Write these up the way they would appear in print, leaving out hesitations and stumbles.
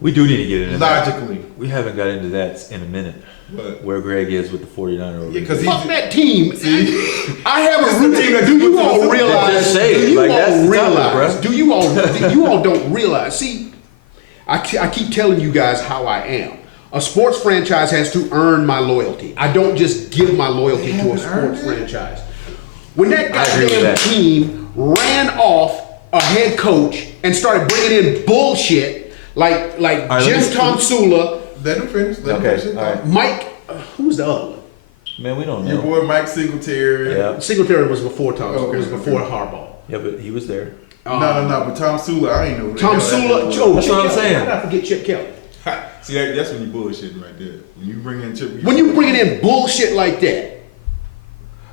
We do need to get into logically. that. We haven't got into that in a minute. But where Greg is with the 49ers. Yeah, because fuck that team. I have a team that do you all just realize? say it. Do you Like, all that's the realize? topic, bro. Do you all? You all don't realize. See, I keep telling you guys how I am. A sports franchise has to earn my loyalty. I don't just give my loyalty to a sports franchise. When that goddamn team ran off a head coach and started bringing in bullshit like Jim Tomsula, let him finish. Let him finish. All right. Mike, who's the other one? Man, we don't know. Your boy Mike Singletary. Yeah. Singletary was before Tom. It was before Harbaugh. Yeah, but he was there. No. But Tom Sula, I ain't know. Tom Sula. That's what I'm saying. How did I forget Chip Kelly? See, that's when you bullshitting right there. When you bring in Chip. When you bringing in bullshit like that.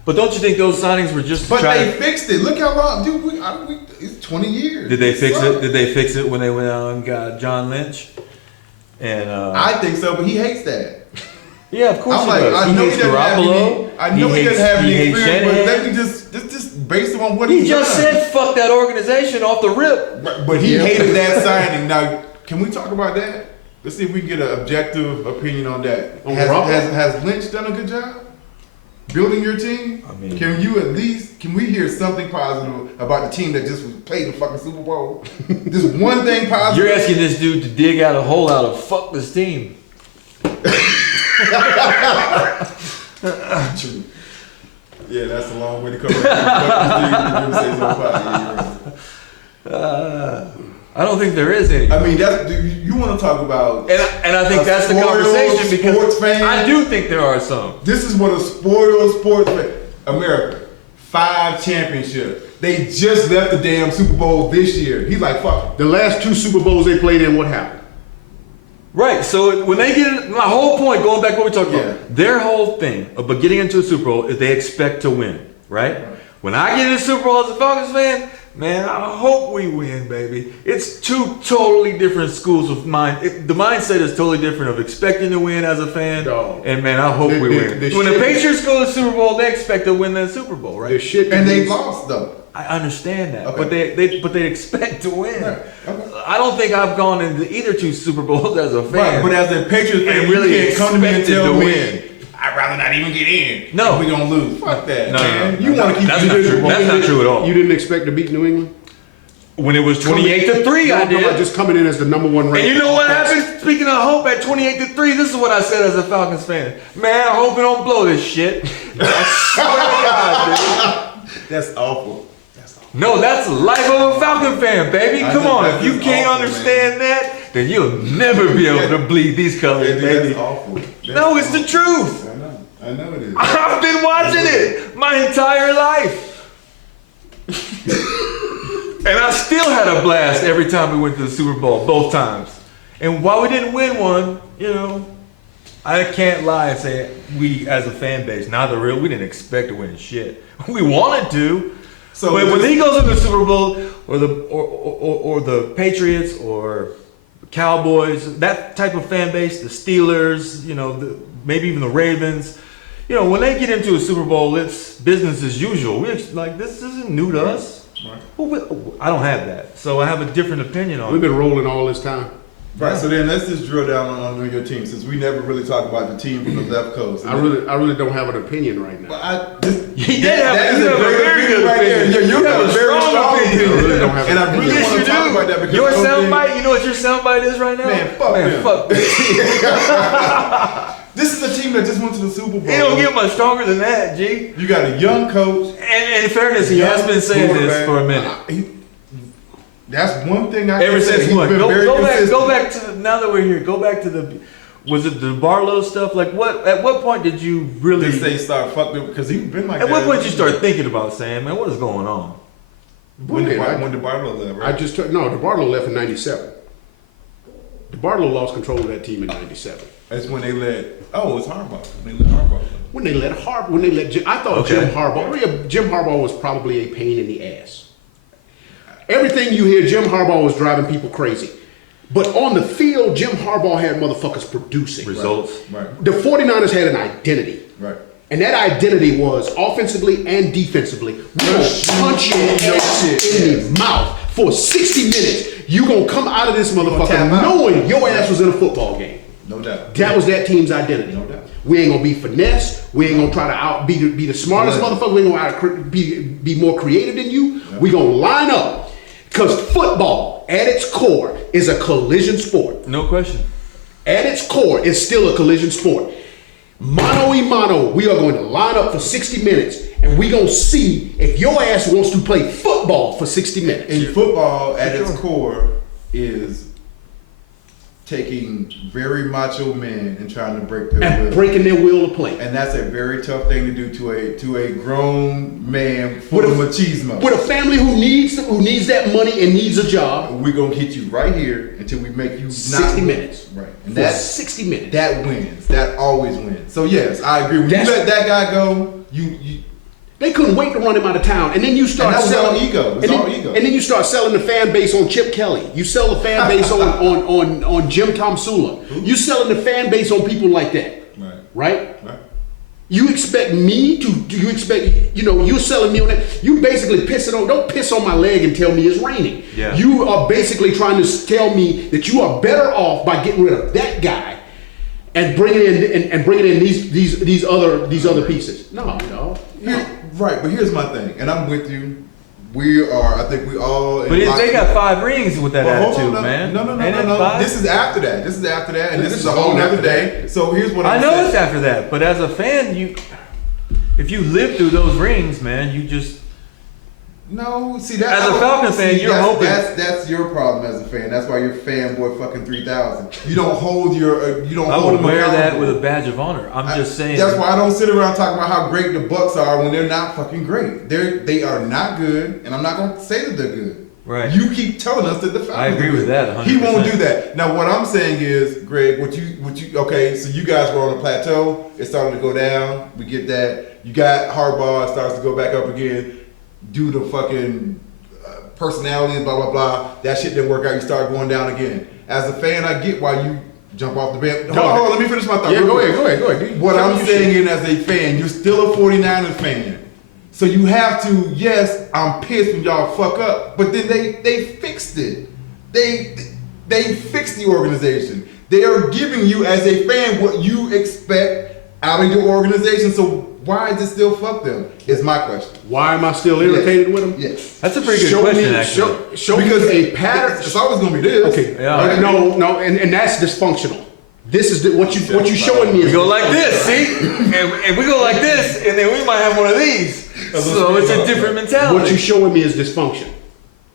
But don't you think those signings were just? But they fixed it. Look how long, dude. It's 20 years. Did they fix it? Did they fix it when they went out and got John Lynch? And I think so, but he hates that. Yeah, of course I'm like, he does. I know he hates doesn't have Garoppolo. any. I know he doesn't have any hates experience, but Shanahan. let me just based on what He he's just done. said fuck that organization off the rip. But he hated that signing. Now, can we talk about that? Let's see if we can get an objective opinion on that. Has Lynch done a good job building your team? I mean, can we hear something positive about the team that just played the fucking Super Bowl? Just one thing positive. You're asking this dude to dig out a hole out of fuck this team. True. Yeah, that's a long way to come. I don't think there is any. I mean, you want to talk about, and I think that's the conversation because I do think there are some. This is what a spoiled sports fan. America, 5 championships. They just left the damn Super Bowl this year. He's like, fuck it. The last 2 Super Bowls they played in, what happened? Right, so when they get, my whole point, going back to what we talked about, their whole thing about getting into a Super Bowl is they expect to win, right? When I get into the Super Bowl as a Falcons fan, man, I hope we win, baby. It's 2 totally different schools of mind. The mindset is totally different of expecting to win as a fan, and man, I hope we win. When the Patriots go to the Super Bowl, they expect to win that Super Bowl, right? And they lost though. I understand that, Okay. but they expect to win. Right. Okay. I don't think I've gone into either 2 Super Bowls as a fan. Right, but as a Patriots fan, and really you can't come to me and expected tell to me, win. I'd rather not even get in. No. We're gonna lose. Fuck that, No, man. no, You want to keep that's the not true. That's not true at all. You didn't expect to beat New England? When it was 28-3, I did. Just coming in as the number 1 ranked. And you know what happened? Speaking of hope, at 28-3, this is what I said as a Falcons fan. Man, I hope we don't blow this shit. I swear to God, dude. That's awful. No, that's the life of a Falcon fan, baby. I Come know on, that's if you can't awful, understand that, then you'll never be able to bleed these colors, Dude, baby. that's awful. No, it's the truth. I know it is. I've been watching it my entire life. And I still had a blast every time we went to the Super Bowl, both times. And while we didn't win one, you know, I can't lie and say we as a fan base, neither real, we didn't expect to win shit. We wanted to. So but when he goes into the Super Bowl or the Patriots or Cowboys, that type of fan base, the Steelers, you know, maybe even the Ravens, you know, when they get into a Super Bowl, it's business as usual. Like, this isn't new to us. Right. I don't have that, so I have a different opinion on it. We've been rolling all this time. Right, so then let's just drill down on your team, since we never really talked about the team from the left coast. I really don't have an opinion right now. You have a very good opinion. Yeah, you have a very strong opinion. I really don't have and an I really want to talk about that because your soundbite, you know what your soundbite is right now? Man, fuck this team. This is a team that just went to the Super Bowl. It don't get much stronger than that, G. You got a young coach. And in fairness, he has been saying this for a minute. That's one thing I ever can say. since what? Go back to the, now that we're here. Go back to the. Was it the Barlow stuff? Like what? At what point did you really say start fucking with? Because he's been like. At what point did you start thinking about saying, man, what is going on? When did Barlow left? Right? DeBartolo left in '97. DeBartolo lost control of that team in '97. That's when they let. Oh, it's Harbaugh. When they let Harbaugh. I thought Jim Harbaugh was probably a pain in the ass. Everything you hear, Jim Harbaugh was driving people crazy. But on the field, Jim Harbaugh had motherfuckers producing. Results. Right. The 49ers had an identity. Right. And that identity was offensively and defensely. We gonna punch your ass in the mouth. for 60 minutes, you gonna come out of this motherfucker knowing your ass was in a football game. No doubt. That was that team's identity. No doubt. We ain't gonna be finesse. We ain't gonna try to be the smartest motherfucker. We ain't gonna be more creative than you. Yep. We gonna line up. Because football, at its core, is a collision sport. No question. At its core, it's still a collision sport. Mano y mano, we are going to line up for 60 minutes, and we gonna see if your ass wants to play football for 60 minutes. And football, at its core, is taking very macho men and trying to break their will. Breaking their will to play. And that's a very tough thing to do to a grown man full of machismo. With a family who needs that money and needs a job. We're gonna hit you right here until we make you 60 minutes. Right. And that's 60 minutes. That wins. That always wins. So yes, I agree. When you let that guy go, you they couldn't wait to run him out of town, and then you start selling ego. It's all ego. And then you start selling the fan base on Chip Kelly. You sell the fan base on Jim Tomsula. You selling the fan base on people like that. Right? You expect me to? Do you expect you're selling me on that? You basically don't piss on my leg and tell me it's raining. Yeah. You are basically trying to tell me that you are better off by getting rid of that guy and bringing in these other pieces. No. Right, but here's my thing, and I'm with you. I think we all. But they got 5 rings with that attitude, man. No. This is after that. And this is a whole other day. So here's what I know it's after that, but as a fan, if you live through those rings, man, you just. No, see that. As a Falcon fan, you're hoping. That's your problem as a fan. That's why you're fanboy fucking 3000. You don't hold your. I would wear that with a badge of honor. I'm just saying. That's why I don't sit around talking about how great the Bucks are when they're not fucking great. They are not good, and I'm not going to say that they're good. Right. You keep telling us that the Falcons. I agree with that. 100%. He won't do that. Now, what I'm saying is, Greg, what you okay? So you guys were on a plateau. It started to go down. We get that. You got Harbaugh. It starts to go back up again. Due to fucking personality and blah blah blah, that shit didn't work out. You start going down again. As a fan, I get why you jump off the band. Hold on, let me finish my thought. Yeah, go ahead. What I'm saying as a fan, you're still a 49ers fan, so you have to. Yes, I'm pissed when y'all fuck up, but then they fixed it. They fixed the organization. They are giving you as a fan what you expect out of your organization. So. Why is it still fuck them? Is my question. Why am I still irritated with them? Yes. That's a pretty good question, actually. Show because me a pattern. It's always going to be this. Okay. Yeah. No, and that's dysfunctional. This is what you showing me. We go like this, see, and we go like this, and then we might have one of these. So it's a different mentality. What you showing me is dysfunction.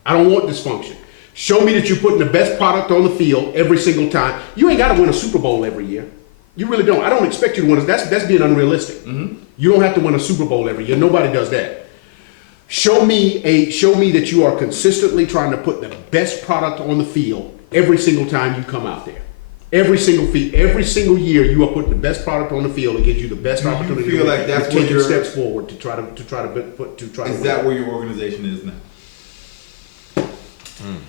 I don't want dysfunction. Show me that you're putting the best product on the field every single time. You ain't got to win a Super Bowl every year. You really don't. I don't expect you to win. That's being unrealistic. Mm-hmm. You don't have to win a Super Bowl every year. Nobody does that. Show me that you are consistently trying to put the best product on the field every single time you come out there. Every single year, you are putting the best product on the field and gives you the best opportunity. You feel like that's to take steps forward to try to. Is that where your organization is now?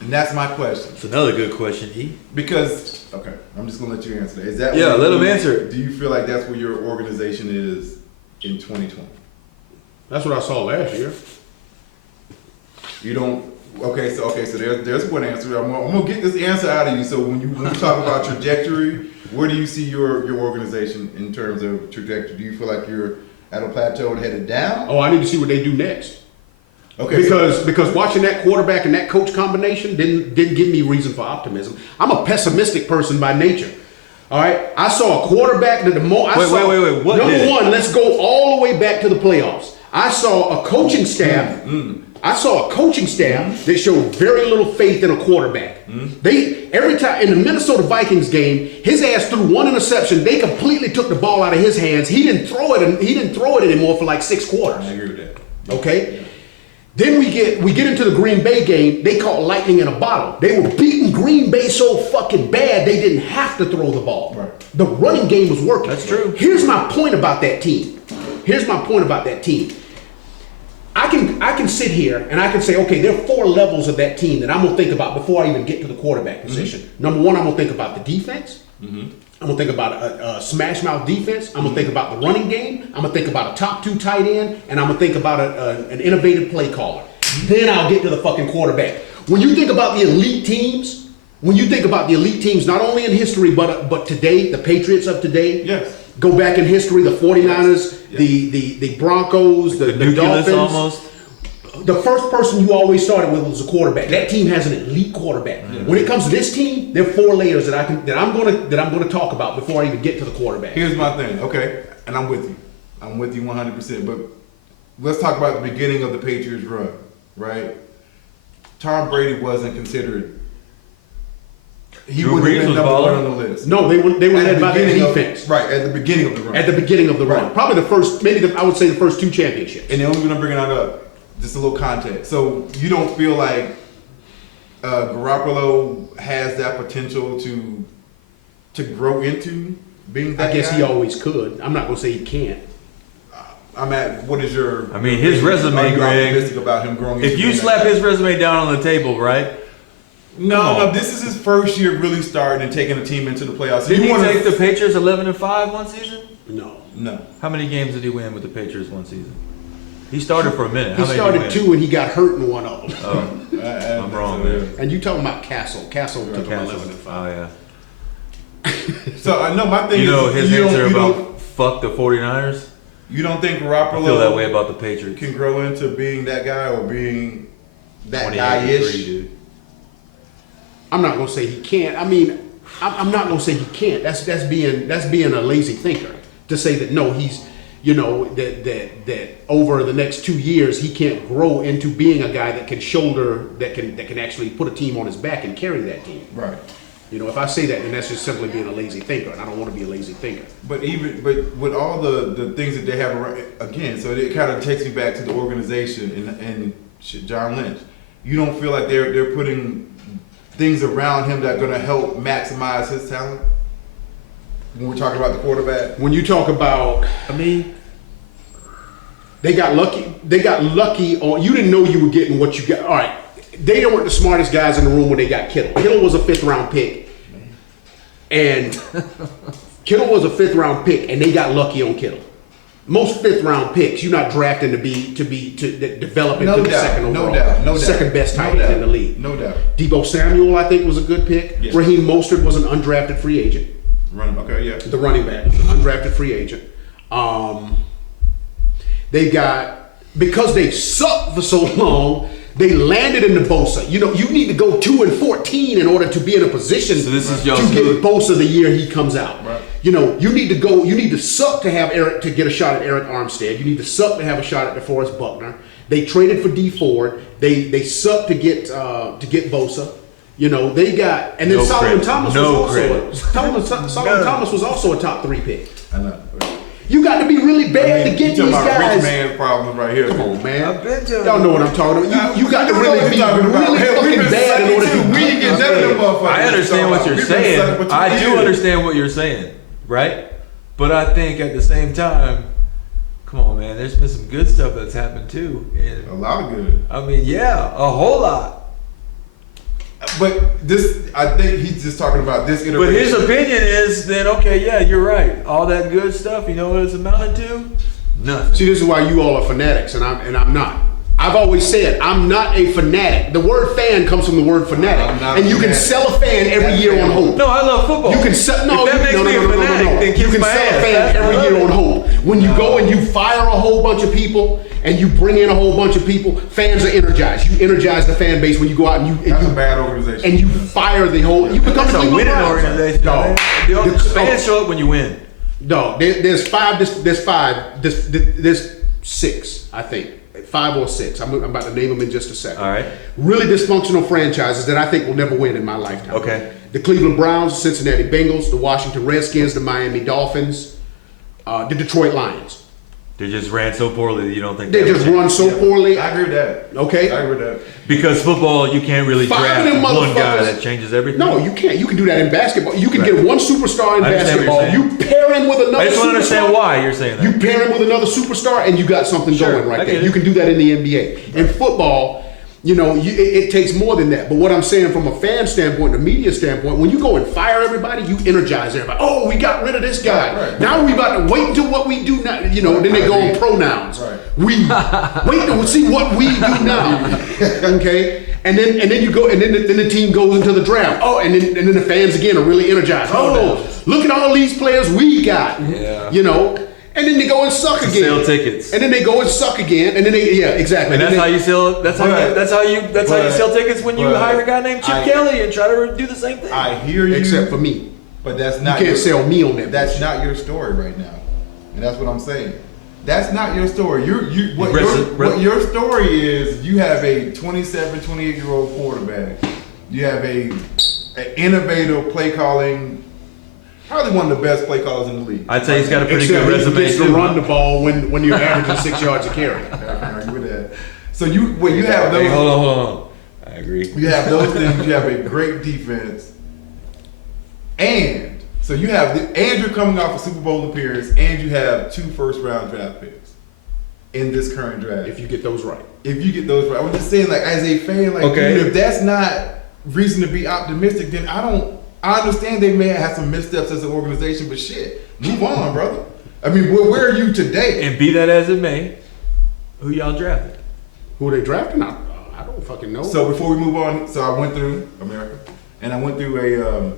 And that's my question. It's another good question, E. Because I'm just gonna let you answer that. Is that let him answer. Do you feel like that's where your organization is in 2020? That's what I saw last year. You don't. Okay, so there's one answer. I'm gonna get this answer out of you. So when you talk about trajectory, where do you see your organization in terms of trajectory? Do you feel like you're at a plateau and headed down? Oh, I need to see what they do next. Okay, because watching that quarterback and that coach combination didn't give me reason for optimism. I'm a pessimistic person by nature. All right, I saw a quarterback that Wait. What number one, let's go all the way back to the playoffs. I saw a coaching staff. I saw a coaching staff that showed very little faith in a quarterback. They every time in the Minnesota Vikings game, his ass threw one interception. They completely took the ball out of his hands. He didn't throw it anymore for like 6 quarters. I agree with that. Okay. Yeah. Then we get into the Green Bay game. They caught lightning in a bottle. They were beating Green Bay so fucking bad they didn't have to throw the ball. Right. The running game was working. That's true. Here's my point about that team. I can sit here and I can say, okay, there are 4 levels of that team that I'm gonna think about before I even get to the quarterback position. Number 1, I'm gonna think about the defense. I'm gonna think about a smash mouth defense. I'm gonna think about the running game. I'm gonna think about a top 2 tight end, and I'm gonna think about an innovative play caller. Then I'll get to the fucking quarterback. When you think about the elite teams, not only in history but today, the Patriots of today. Yes. Go back in history, the 49ers, Yes. the Broncos, the nucleus Dolphins. almost. The first person you always started with was a quarterback. That team has an elite quarterback. When it comes to this team, there are 4 layers that I'm gonna talk about before I even get to the quarterback. Here's my thing, okay? And I'm with you. I'm with you 100%. But let's talk about the beginning of the Patriots run, right? Tom Brady wasn't considered. He Drew would have Brees been was number 1 balling. on the list. No, they were At the led by their beginning of- defense. Right, at the beginning of the run. At the beginning of the run. Right. Probably the first, I would say the first 2 championships. And the only reason I'm bringing that up, just a little context. So you don't feel like Garoppolo has that potential to grow into being that I guess guy? he always could. I'm not gonna say he can't. I'm at, what is your... I mean, his resume, are you Greg, optimistic about him growing If into you being slap that guy? his resume down on the table, right? Come No, on. this is his first year really starting and taking a team into the playoffs. So Did you he wanna- take the Patriots 11-5 one season? No. No. How many games did he win with the Patriots one season? He started for a minute. He How many started did he win? 2 and he got hurt in one of them. Oh, I'm wrong, man. And you talking about Castle. Castle took him Castle. 11-5. Oh yeah. So I know my thing You know is his you answer don't, about fuck the 49'ers? you don't think I feel that way Garoppolo about the Patriots. can grow into being that guy or being that 28-3, guy-ish? dude. I'm not gonna say he can't. I mean, I'm not gonna say he can't. That's being a lazy thinker to say that no, he's that over the next 2 years he can't grow into being a guy that can actually put a team on his back and carry that team. Right. If I say that, then that's just simply being a lazy thinker, and I don't want to be a lazy thinker. But with all the things that they have around, again, so it kind of takes me back to the organization and John Lynch. You don't feel like they're putting things around him that are going to help maximize his talent? When we're talking about the quarterback? When you talk about, I mean, they got lucky. They got lucky on. You didn't know you were getting what you got. All right, they weren't the smartest guys in the room when they got Kittle. Kittle was a 5th round pick, and they got lucky on Kittle. Most 5th round picks, you're not drafting to develop into the second overall, second best tight end in the league. No doubt. Debo Samuel, I think, was a good pick. Yes. Raheem Mostert was an undrafted free agent. Okay, yeah. The running back, was an undrafted free agent. They've got, because they sucked for so long, they landed in the Bosa. You need to go 2-14 in order to be in a position So this is to y'all's get good. Bosa the year he comes out. Right. You need to suck to have to get a shot at Eric Armstead. You need to suck to have a shot at DeForest Buckner. They traded for D Ford. They sucked to get Bosa. They got, and then No Solomon credit. Thomas No was also Solomon Thomas was also a top 3 pick. I know. You got to be really bad to get you these talking about guys. rich man problems right here. Come on, man. I've been to- Y'all know what I'm talking about. You got to You know really what be you're talking about. really Hell, we've fucking been bad in order sucking to too. We didn't get none of them motherfuckers. I understand what you're We've been saying. sucking for 2 I do years. understand what you're saying, right? But I think at the same time, come on, man. There's been some good stuff that's happened too. A And lot of good. I mean, yeah, a whole lot. But I think he's just talking about this iteration. But his opinion is then, okay, yeah, you're right. All that good stuff, you know what it's amounted to? Nothing. See, this is why you all are fanatics, and I'm not. I've always said I'm not a fanatic. The word fan comes from the word I'm fanatic, not and a you can fanatic. sell a fan every year on hope. No, I love football. You can sell no. If that makes no, me no, a no, no, fanatic, no, no. then You kiss can my sell a ass. fan That's every what I year love. on hope. When you go and you fire a whole bunch of people and you bring in a whole bunch of people, fans are energized. You energize the fan base when you go out and That's a you bad organization. and you fire the whole. You become It's a Cleveland winning Browns. organization. Dog. Man. The fans show up when you win. Dog, there's 6, I think. 5 or 6. I'm about to name them in just a second. All right. Really dysfunctional franchises that I think will never win in my lifetime. Okay. The Cleveland Browns, the Cincinnati Bengals, the Washington Redskins, the Miami Dolphins, the Detroit Lions. They just ran so poorly that you don't think They that just would run so poorly. I agree with that. Okay. I agree with that. Because football, you can't really 5 draft of them one guy motherfuckers- that changes everything. No, you can't. You can do that in basketball. You can Right. get one superstar in I understand what basketball. you're You pair him with another I just want to understand superstar. why you're saying that. You pair him with another superstar, and you got something Sure, going I right get there. it. You can do that in the NBA. In football, it takes more than that. But what I'm saying from a fan standpoint, a media standpoint, when you go and fire everybody, you energize everybody. Oh, we got rid of this guy. Right. Now we about to wait until what we do now. Then they go on pronouns. Right. We wait to see what we do now. Okay, and then you go, and then the team goes into the draft. Oh, and then the fans again are really energized. Oh, look at all these players we got. Yeah. You know, and then they go and suck again. Sell tickets. And then they go and suck again, and then exactly. And that's how you sell. That's how you sell tickets when you but hire a guy named Chip Kelly and try to do the same thing. I hear you. Except for me. But that's not You can't sell me on that. That's not your story right now, and that's what I'm saying. That's not your story. What your story is. You have a 27, 28-year-old quarterback. You have an innovative play calling. Probably one of the best play callers in the league. I'd say he's got a pretty good resume. He gets to run the ball when you're averaging 6 yards a carry. I can argue with that. So you have those. Hey, hold on. I agree. You have those things. You have a great defense. And so you have and you're coming off a Super Bowl appearance, and you have 2 first-round draft picks in this current draft. If you get those right. If you get those right, I'm just saying, like, as a fan, like, Okay. dude, if that's not reason to be optimistic, then I understand they may have some missteps as an organization, but shit, move on, brother. I mean, where are you today? And be that as it may, who y'all drafted? Who are they drafting? I don't fucking know. So before we move on, so I went through America, and I went through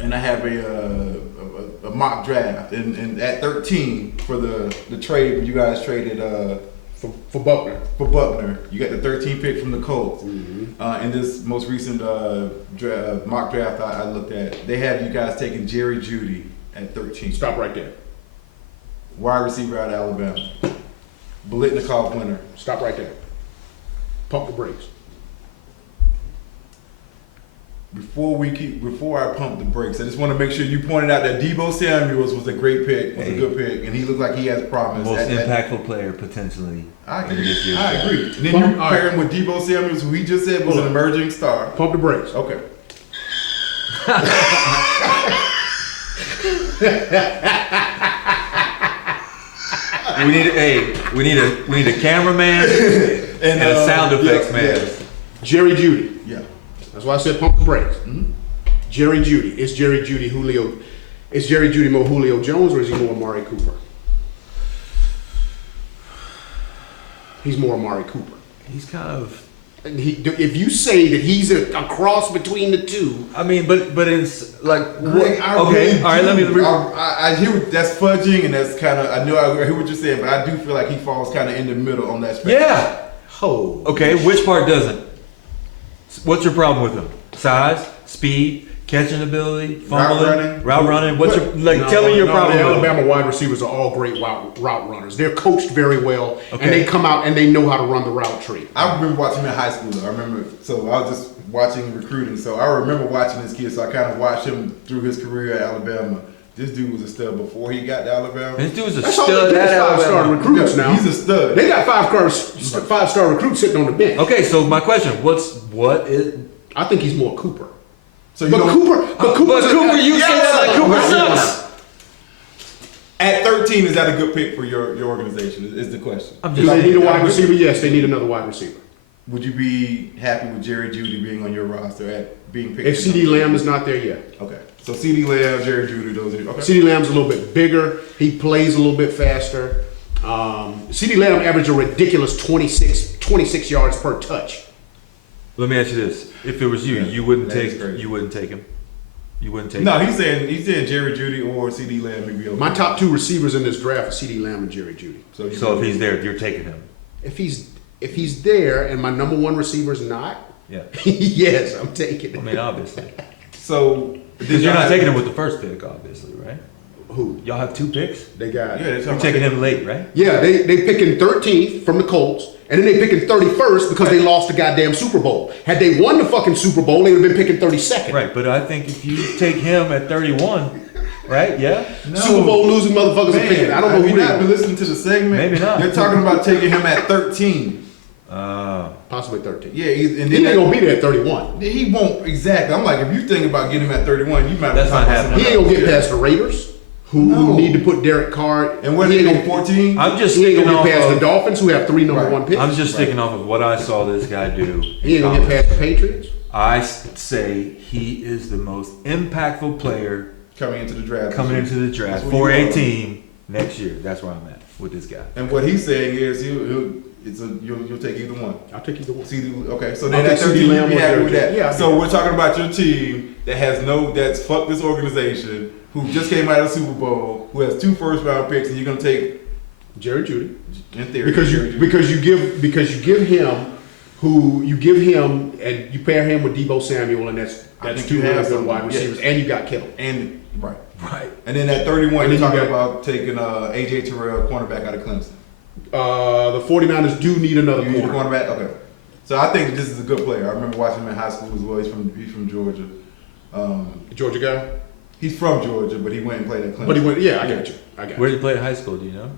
and I have a mock draft, and at 13 for the trade when you guys traded for Buckner. For Buckner, you got the 13 pick from the Colts. In this most recent mock draft I looked at, they have you guys taking Jerry Jeudy at 13. Stop right there. Wide receiver out of Alabama. Biletnikoff winner. Stop right there. Pump the brakes. Before I pump the brakes, I just want to make sure you pointed out that Deebo Samuels was a great pick, was a good pick, and he looked like he has promise. Most impactful player potentially. I agree. And then you pair him with Deebo Samuels, who we just said was an emerging star. Pump the brakes. Okay. We need a cameraman and a sound effects man. Yeah. Jerry Jeudy. Yeah. That's why I said pump the brakes. Jerry Jeudy. Is Jerry Jeudy more Julio Jones, or is he more Amari Cooper? He's more Amari Cooper. He's kind of. And if you say that he's a cross between the two, I mean, but it's like Greg, okay. All right, let me. I hear that's fudging, and that's kind of. I hear what you're saying, but I do feel like he falls kind of in the middle on that spectrum. Yeah. oh, Okay, which part doesn't? What's your problem with him? Size, speed, catching ability, fumbling, route running. What's your tell me your problem. The with him. Alabama wide receivers are all great route runners. They're coached very well, Okay. and they come out and they know how to run the route tree. I remember watching him in high school. Though. I remember, so I was just watching recruiting. So I remember watching this kid. So I kind of watched him through his career at Alabama. This dude was a stud before he got to Alabama. This dude was a That's all they stud do at is five-star Alabama. recruits now. He's a stud. They got five-star recruits sitting on the bench. Okay, so my question: what is? I think he's more Cooper. So But Cooper, You say that like Cooper sucks. At 13, is that a good pick for your organization? Is the question. I'm Do just. they need a wide receiver? Yes, they need another wide receiver. Would you be happy with Jerry Jeudy being on your roster at being picked? If CD Lamb is not there yet. Okay. So CD Lamb, Jerry Jeudy, those are okay. CD Lamb's a little bit bigger. He plays a little bit faster. CD Lamb averaged a ridiculous 26 yards per touch. Let me ask you this: if it was you, Yeah, you wouldn't that is take. crazy. You wouldn't take him. You wouldn't take. No, him. he's saying Jerry Jeudy or CD Lamb would be okay. My top 2 receivers in this draft are CD Lamb and Jerry Jeudy. So if he's there, you're taking him. If he's there and my number 1 receiver's not, Yeah. yes, I'm taking it. I mean, obviously, so because you're not taking him with the first pick, obviously, right? Who? Y'all have 2 picks. They got. Yeah, You're taking him late, right? Yeah, they picking 13th from the Colts, and then they picking 31st because they lost the goddamn Super Bowl. Had they won the fucking Super Bowl, they would have been picking 32nd. Right, but I think if you take him at 31, right? Yeah. No. Super Bowl losing motherfuckers are picking. I don't know have who you they not are. been listening to the segment? Maybe not. They're talking about taking him at 13. Possibly 13. Yeah, and He then ain't gonna be there at 31. he won't exactly. I'm like, if you think about getting him at 31, you might. That's not happening. He ain't gonna get past the Raiders, who No. need to put Derek Carr. And when he they ain't go gonna 14, I'm just he ain't sticking gonna off get past the of. Dolphins, who have 3 number Right. 1 picks. I'm just sticking off of what I saw this guy do. He ain't gonna get past the Patriots. I say he is the most impactful player coming into the draft. coming into the draft That's what for you a want. team next year. That's where I'm at with this guy. And what he's saying is You'll take either one. I'll take either one. Okay, so I'll then at take CD 13, Lamb you or be happy Jerry with that. Jeudy. Yeah, So we're talking about your team that's fucked this organization, who just came out of the Super Bowl, who has 2 first-round picks, and you're gonna take Jerry Jeudy. in theory Because Jerry you Jeudy. give him and you pair him with Deebo Samuel, and that's think 2 you really have good some, wide receivers, yes. and you got Kittle. And right. Right. And then at 31, And you're then talking you got- about taking AJ Terrell, cornerback out of Clemson. The 49ers do need another You need a corner. cornerback? Okay. So I think this is a good player. I remember watching him in high school as well. He's from Georgia. Georgia guy, He's from Georgia, but he went and played at Clemson. but he went. Yeah, I got you. Where did you play at high school? Do you know?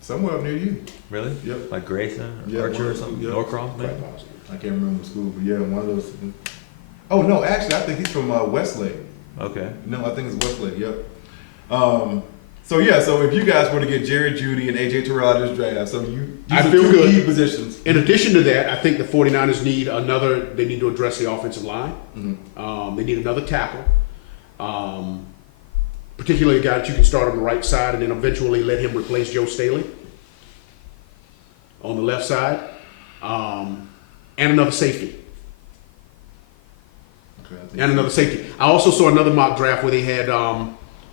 Somewhere up near you. Really? Yep. Like Grayson or Yeah, Archer or one- something? yeah. Norcross, maybe? I can't remember the school, but yeah, one of those. Oh no, actually, I think he's from Westlake. Okay. No, I think it's Westlake. Yep. So if you guys were to get Jerry Jeudy and AJ Terrell out of this draft, so I these are feel 2 good. key positions. In addition to that, I think the 49ers need another. They need to address the offensive line. They need another tackle. Particularly a guy that you can start on the right side and then eventually let him replace Joe Staley on the left side, and another safety. Okay, I think And another safety. I also saw another mock draft where they had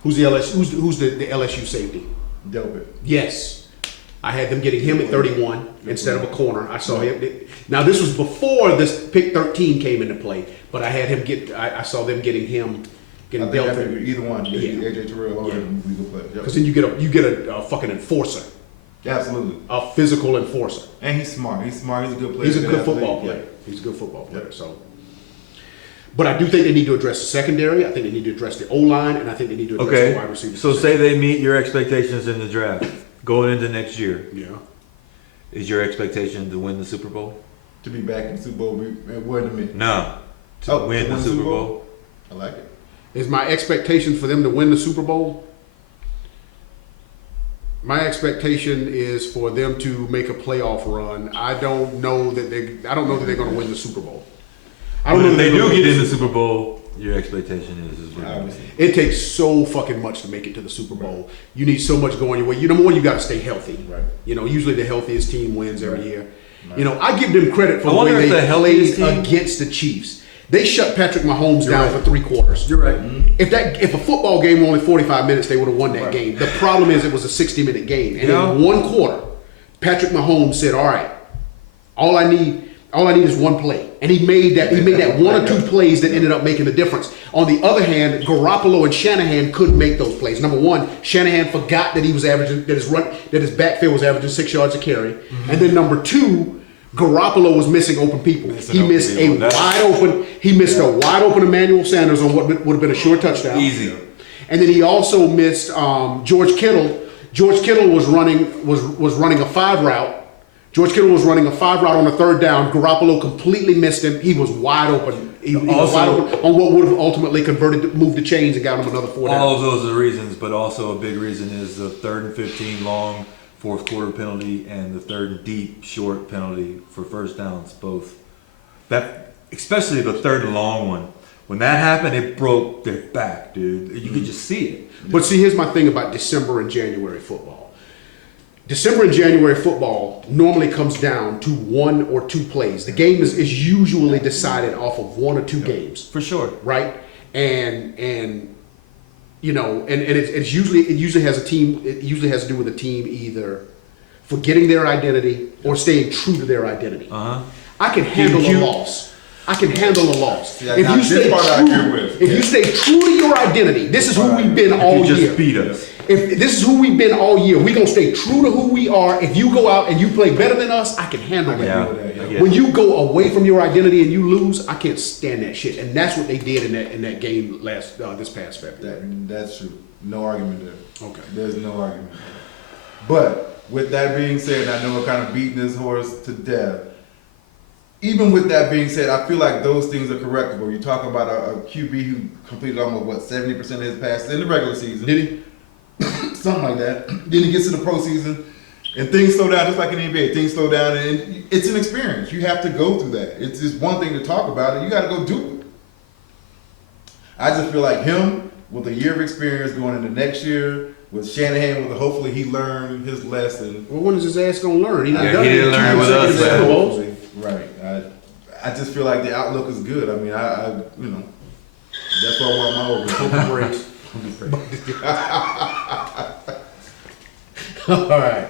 who's the LSU safety? Delpit. Yes. I had them getting him at 31 instead of a corner. I saw him. Now this was before this pick 13 came into play, but I had him I saw them getting him I getting think I Delpit. figured either one. Yeah. AJ Terrell or we go play. Yep. Because then you get a fucking enforcer, Absolutely. a physical enforcer. And he's smart. He's smart. He's a good player. He's a good football athlete. player. He's a good football player. So, but I do think they need to address the secondary. I think they need to address the O line, and I think they need to address Okay. the wide receiver. So say they meet your expectations in the draft going into next year. Yeah. Is your expectation to win the Super Bowl? To be back in the Super Bowl, wait a minute. No. To Oh, win the Super Bowl? I like it. Is my expectation for them to win the Super Bowl? My expectation is for them to make a playoff run. I don't know that they're going to win the Super Bowl. I don't know If that they they're do gonna get win in the Super Bowl, your expectation is we're gonna win. Obviously. It takes so fucking much to make it to the Super Bowl. You need so much going your way. Number one, you got to stay healthy. Right. Usually the healthiest team wins every Right. year. Right. I give them credit for I the wonder way if they the healthiest played team- against the Chiefs. They shut Patrick Mahomes down right. for 3 quarters. You're right. If a football game were only 45 minutes, they would have won that Right. game. The problem is it was a 60-minute game, and Yeah. in 1 quarter, Patrick Mahomes said, "All right, all I need is 1 play," and he made that 1 or 2 plays that ended up making the difference. On the other hand, Garoppolo and Shanahan couldn't make those plays. Number one, Shanahan forgot that he was averaging that his backfield was averaging 6 yards a carry, and then number 2. Garoppolo was missing open people. He missed a wide open Emmanuel Sanders on what would have been a sure touchdown. Easy. And then he also missed George Kittle. George Kittle was running a 5 route. George Kittle was running a 5 route on the 3rd down. Garoppolo completely missed him. He was wide open. He was wide open on what would have ultimately moved the chains and got him another 4 downs. All of those are the reasons, but also a big reason is the 3rd and 15 long 4th quarter penalty and the 3rd and deep short penalty for first downs. Both that, especially the 3rd and long one. When that happened, it broke their back, dude. You could just see it. But see, here's my thing about December and January football. December and January football normally comes down to 1 or 2 plays. The game is usually decided off of 1 or 2 games, For sure. right? And it usually has to do with a team either forgetting their identity or staying true to their identity. Uh-huh. I can handle a loss. I can handle a loss. Yeah, now this part I agree with. If you stay true to your identity, this is who we've been all You year. just beat us. If this is who we've been all year, we're gonna stay true to who we are. If you go out and you play better than us, I can handle that. Yeah. Yeah. I get When it. you go away from your identity and you lose, I can't stand that shit. And that's what they did in that game this past February. That's true. No argument there. Okay. There's no argument. But with that being said, I know we're kind of beating this horse to death. Even with that being said, I feel like those things are correctable. You talk about a QB who completed almost 70% of his passes in the regular season. Did he? Something like that. Then he gets to the postseason, and things slow down, just like in the NBA. Things slow down, and it's an experience. You have to go through that. It's just one thing to talk about it. You got to go do it. I just feel like him, with a year of experience going into next year, with Shanahan, hopefully he learned his lesson. Well, when is his ass gonna learn? He, done Yeah, done he it in didn't learn two with us, consecutive man. Super Bowls. Right. I just feel like the outlook is good. I mean, I you know, that's why I want my over. Breaks. All right.